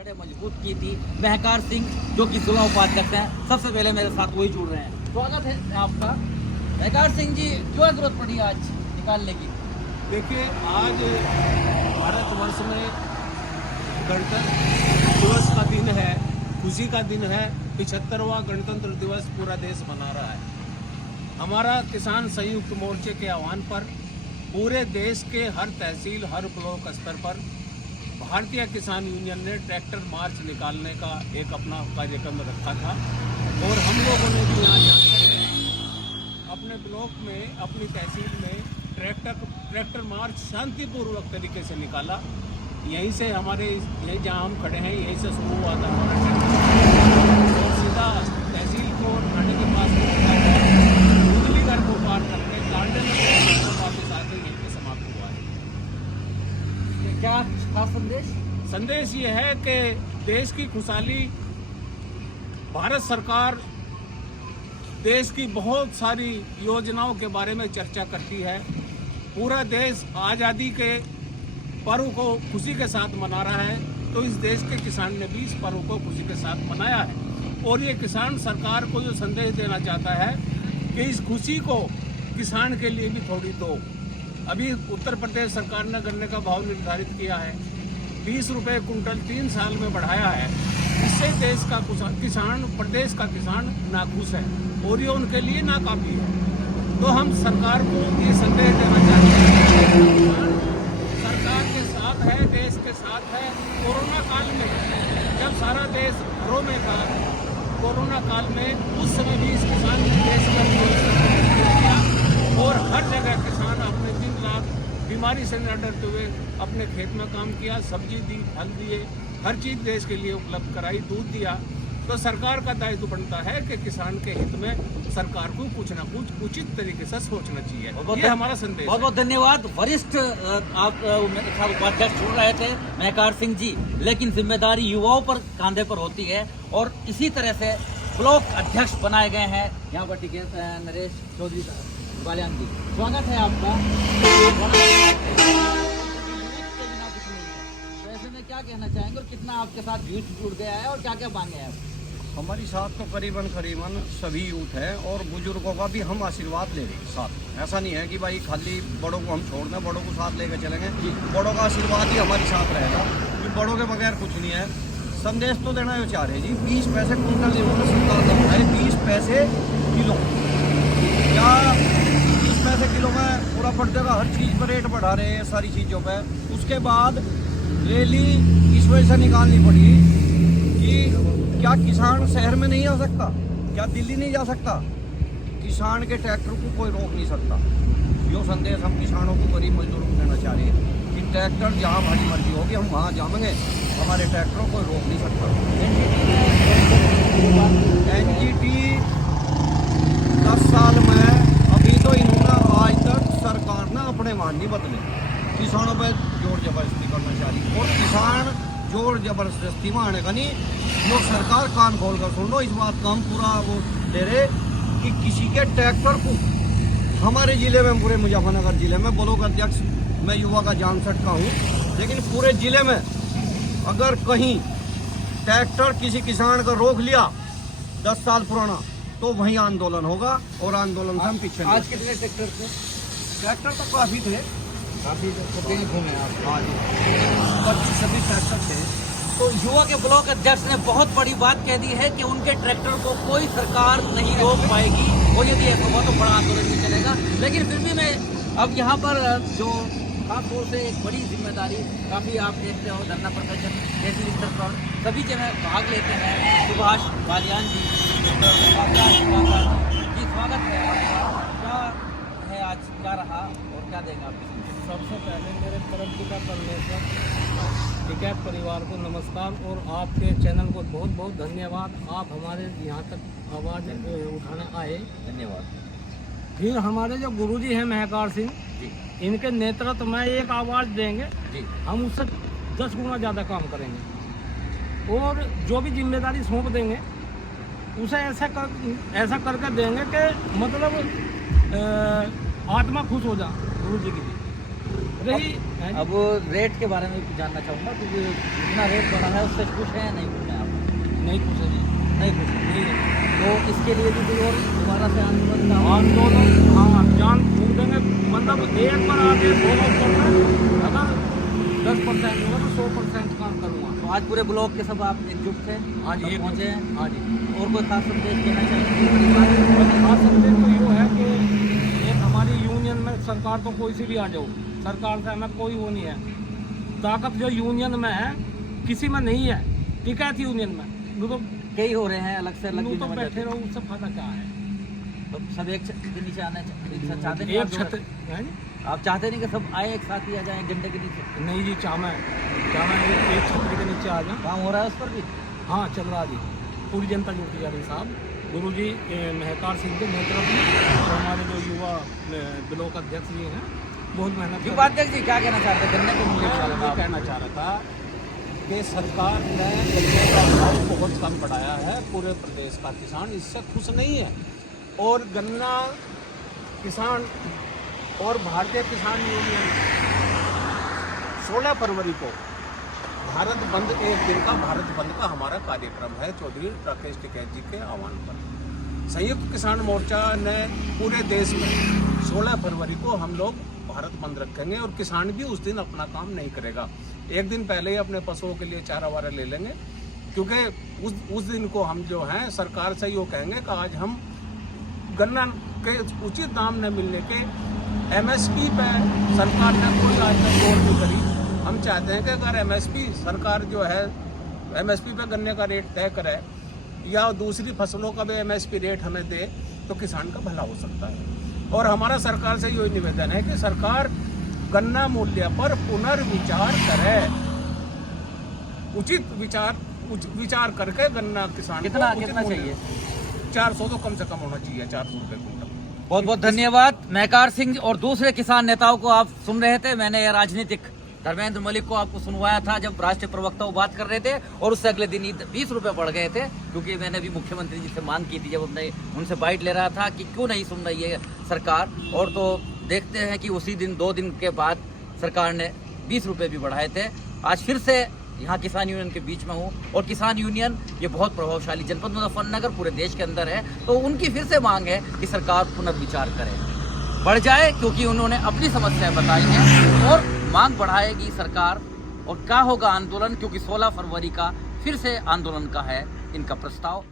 जड़ें मजबूत की थी। महकार सिंह जो कि जिला उपाध्यक्ष हैं, सबसे पहले मेरे साथ वही जुड़ रहे हैं। स्वागत है आपका। महकार सिंह जी, क्यों जरूरत पड़ी आज निकालने की? देखिए, आज भारतवर्ष में गणतंत्र दिवस का दिन है, खुशी का दिन है। 75वां गणतंत्र दिवस पूरा देश मना रहा है। हमारा किसान संयुक्त मोर्चे के आह्वान पर पूरे देश के हर तहसील, हर ब्लॉक स्तर पर भारतीय किसान यूनियन ने ट्रैक्टर मार्च निकालने का एक अपना कार्यक्रम रखा था और हम लोगों ने भी यहाँ जाकर अपने ब्लॉक में, अपनी तहसील में ट्रैक्टर मार्च शांतिपूर्वक तरीके से निकाला। यहीं से हमारे यही जहाँ हम खड़े हैं, यहीं से शुरू हुआ था हमारा ट्रैक्टर और सीधा तहसील को थाने के पास उजली घर को पार करके गार्डन में वापस आकर यहीं पे समाप्त हुआ है। क्या था संदेश? संदेश ये है कि देश की खुशहाली, भारत सरकार देश की बहुत सारी योजनाओं के बारे में चर्चा करती है। पूरा देश आज़ादी के पर्व को खुशी के साथ मना रहा है, तो इस देश के किसान ने भी इस पर्व को खुशी के साथ मनाया है। और ये किसान सरकार को जो संदेश देना चाहता है कि इस खुशी को किसान के लिए भी थोड़ी दो। अभी उत्तर प्रदेश सरकार ने गन्ने का भाव निर्धारित किया है, 20 रुपये कुंटल 3 साल में बढ़ाया है। इससे देश का किसान, प्रदेश का किसान नाखुश है और ये उनके लिए नाकाफी है। तो हम सरकार को ये संदेश देना चाहते हैं, सरकार के साथ है, देश के साथ है। कोरोना काल में जब सारा देश घरों में था, कोरोना काल में उस समय भी इस किसान देश पर और हर जगह किसान अपने दिन रात बीमारी से न डरते हुए अपने खेत में काम किया, सब्जी दी, फल दिए, हर चीज़ देश के लिए उपलब्ध कराई, दूध दिया। तो सरकार का दायित्व बनता है कि किसान के हित में सरकार को कुछ ना कुछ उचित तरीके से सोचना चाहिए। ये हमारा संदेश है। बहुत बहुत धन्यवाद। वरिष्ठ आप मेरे ख्याल उपाध्यक्ष जुड़ रहे थे महकार सिंह जी, लेकिन जिम्मेदारी युवाओं पर कांधे पर होती है और इसी तरह से ब्लॉक अध्यक्ष बनाए गए हैं यहाँ पर टिके नरेश चौधरी बालियान जी। स्वागत है आपका। तो ऐसे में क्या कहना चाहेंगे और कितना आपके साथ यूथ जुड़ गया है और क्या क्या मांगे हैं? हमारी साथ तो करीबन सभी यूथ है और बुजुर्गों का भी हम आशीर्वाद ले रहे हैं साथ। ऐसा नहीं है कि भाई खाली बड़ों को हम छोड़ दें, बड़ों को साथ लेकर चलेंगे। बड़ों का आशीर्वाद ही हमारे साथ रहेगा, कि बड़ों के बगैर कुछ नहीं है। संदेश तो देना ही चाह रहे जी, 20 पैसे कुंटल जो सरकार का है, 20 पैसे किलो या 20 पैसे किलो में पूरा बढ़ जाएगा। हर चीज़ पर रेट बढ़ा रहे हैं, सारी चीज़ों पर। उसके बाद रैली इस वजह से निकालनी पड़ी कि क्या किसान शहर में नहीं आ सकता? क्या दिल्ली नहीं जा सकता? किसान के ट्रैक्टर को कोई रोक नहीं सकता। यो संदेश हम किसानों को, गरीब मजदूरों को देना चाह रहे हैं कि ट्रैक्टर जहाँ हमारी मर्जी होगी हम वहाँ जाएंगे, हमारे ट्रैक्टरों को रोक नहीं सकता। एनजीटी 10 साल में अभी तो इन्होंने आज तक सरकार ने अपने मान नहीं बदले, किसानों पर जोर जबरदस्ती करना चाह रही। और किसान जोर जबरदस्ती में आने का नहीं, जो सरकार कान खोल कर सुन लो, इस बात का हम पूरा वो दे रहे कि किसी के ट्रैक्टर को हमारे जिले में, पूरे मुजफ्फरनगर जिले में, ब्लॉक अध्यक्ष मैं युवा का जान सकता हूँ, लेकिन पूरे जिले में अगर कहीं ट्रैक्टर किसी किसान का रोक लिया 10 साल पुराना, तो वहीं आंदोलन होगा और आंदोलन से हम पीछे। आज कितने ट्रैक्टर थे? ट्रैक्टर तो काफ़ी थे, काफी घूमे आप? हाँ जी, 25-26 ट्रैक्टर थे। तो युवा के ब्लॉक अध्यक्ष ने बहुत बड़ी बात कह दी है कि उनके ट्रैक्टर को कोई सरकार नहीं रोक पाएगी और यदि ऐसा हुआ तो बड़ा आंदोलन भी चलेगा। लेकिन फिर भी मैं अब यहाँ पर जो खासतौर से एक बड़ी जिम्मेदारी, काफ़ी आप देखते हो धरना प्रदर्शन तहसील स्तर पर सभी जगह भाग लेते हैं। सुभाष बालियान जी, जी स्वागत है आपका। क्या है आज, क्या रहा और क्या देगा आप? सबसे पहले मेरे तरफ का परमेश्वर टिकैत परिवार को नमस्कार और आपके चैनल को बहुत बहुत धन्यवाद। आप हमारे यहाँ तक आवाज़ उठाने आए, धन्यवाद। फिर हमारे जो गुरुजी हैं महकार सिंह, इनके नेतृत्व में एक आवाज़ देंगे जी, हम उससे 10 गुना ज़्यादा काम करेंगे और जो भी जिम्मेदारी सौंप देंगे उसे ऐसा करके देंगे कि मतलब आत्मा खुश हो जा गुरु जी की। रही है। अब रेट के बारे में भी जानना चाहूँगा, क्योंकि जितना रेट बढ़ा है उससे खुश है या नहीं खुश है आप? नहीं कुछ है जी, नहीं खुश है। नहीं है। तो इसके लिए भी कोई और दोबारा से आंदोलन का आंदोलन, हाँ, जान फूक देंगे, मतलब एक बार आगे 2% अगर 10% होगा तो 100% काम करूँगा। तो आज पूरे ब्लॉक के सब आप एकजुट थे, हाँ जी, सब एक पहुँचे हैं। हाँ जी। और कोई खास संदेश देना चाहिए? और खास संदेश तो ये है कि एक हमारी यूनियन में सरकार तो कोई सी भी आ जाओ, सरकार से हमें कोई वो नहीं है। ताकत जो यूनियन में है किसी में नहीं है, टिकैत यूनियन में वो तो कई हो रहे हैं, अलग से अलग भी तो नहीं बन बैठे जाते। रहो, उससे फायदा क्या है। तो सब एक छत के नीचे आना चाहते नहीं? एक आप छत जो- है जी? आप चाहते नहीं कि सब आए एक साथ ही आ जाएं घंटे के नीचे? नहीं जी, चाहना है एक छतरी के नीचे आ जाए। काम हो रहा है उस पर भी? हाँ, चल रहा जी, पूरी जनता जुड़ती जा रही साहब। गुरु जी महकार सिंह के नेतृत्व में और हमारे जो युवा ब्लॉक अध्यक्ष जी हैं बहुत मेहनत कर रहे हैं। उपाध्यक्ष जी क्या कहना चाहते हैं गन्ने के मूल्य के बारे में? मैं आप? कहना चाह रहा था कि सरकार ने गन्ने का भाव बहुत कम बढ़ाया है, पूरे प्रदेश का किसान इससे खुश नहीं है। और गन्ना किसान और भारतीय किसान यूनियन 16 फरवरी को भारत बंद, एक दिन का भारत बंद का हमारा कार्यक्रम है चौधरी राकेश टिकैत जी के आह्वान पर। संयुक्त किसान मोर्चा ने पूरे देश में 16 फरवरी को हम लोग भारत बंद रखेंगे और किसान भी उस दिन अपना काम नहीं करेगा। एक दिन पहले ही अपने पशुओं के लिए चारा वारा ले लेंगे, क्योंकि उस दिन को हम जो हैं सरकार से यो कहेंगे कि आज हम गन्ना के उचित दाम न मिलने के MSP पे सरकार ने कोई आज तक गौर नहीं करी। हम चाहते हैं कि अगर MSP सरकार जो है MSP पे गन्ने का रेट तय करे या दूसरी फसलों का भी MSP रेट हमें दे तो किसान का भला हो सकता है। और हमारा सरकार से यही निवेदन है कि सरकार गन्ना मूल्य पर पुनर्विचार करे, उचित विचार करके गन्ना किसान कितना को उचित कितना मूल्य- चाहिए? 400 तो कम से कम होना चाहिए, 400 रुपये क्विंटल। बहुत बहुत धन्यवाद महकार सिंह और दूसरे किसान नेताओं को आप सुन रहे थे। मैंने यह राजनीतिक धर्मेंद्र मलिक को आपको सुनवाया था जब राष्ट्रीय प्रवक्ता वो बात कर रहे थे, और उससे अगले दिन ही 20 रुपए बढ़ गए थे, क्योंकि मैंने भी मुख्यमंत्री जी से मांग की थी जब हमने उनसे बाइट ले रहा था कि क्यों नहीं सुन रही है सरकार। और तो देखते हैं कि उसी दिन 2 दिन के बाद सरकार ने 20 रुपए भी बढ़ाए थे। आज फिर से यहाँ किसान यूनियन के बीच में हूँ, और किसान यूनियन ये बहुत प्रभावशाली जनपद मुजफ्फरनगर पूरे देश के अंदर है, तो उनकी फिर से मांग है कि सरकार पुनर्विचार करे, बढ़ जाए, क्योंकि उन्होंने अपनी समस्याएं बताई हैं और मांग बढ़ाएगी सरकार। और क्या होगा आंदोलन, क्योंकि 16 फरवरी का फिर से आंदोलन का है इनका प्रस्ताव।